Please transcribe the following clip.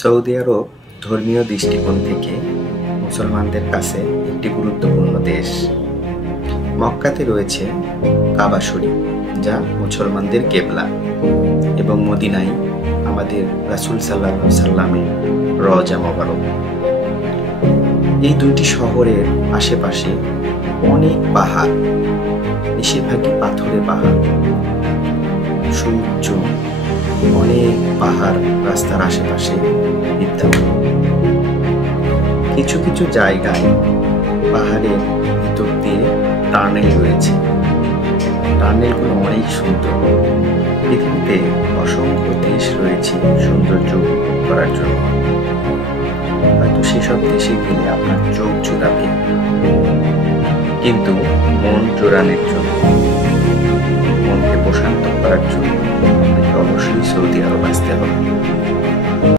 Saudi আরব ধর্মীয় দৃষ্টিকোণ থেকে মুসলমানদের কাছে একটি গুরুত্বপূর্ণ দেশ। মক্কাতে রয়েছে কাবা শরীফ, যা মুসলমানদের কেবলা, এবং মদিনায় আমাদের রাসূল সাল্লাল্লাহু আলাইহি সাল্লামের রওজা মোবারক। এই দুইটি শহরের আশেপাশে অনেক পাহাড়, বেশিরভাগই পাথুরে পাহাড়, সুউচ্চ অনেক পাহাড় রাস্তার আশেপাশে বিদ্যমান। কিছু কিছু জায়গায় পাহাড়ের ভিতর দিয়ে টানেল রয়েছে। টানেলগুলো অনেক সুন্দর। পৃথিবীতে অসংখ্য দেশ রয়েছে সৌন্দর্য উপভোগ করার জন্য। হয়তো সেসব দেশে গেলে আপনার চোখ জোড়াবে, কিন্তু মন জোড়ানোর জন্য, মনকে প্রশান্ত করার জন্য অবশ্যই সৌদি আরব আসতে হবে।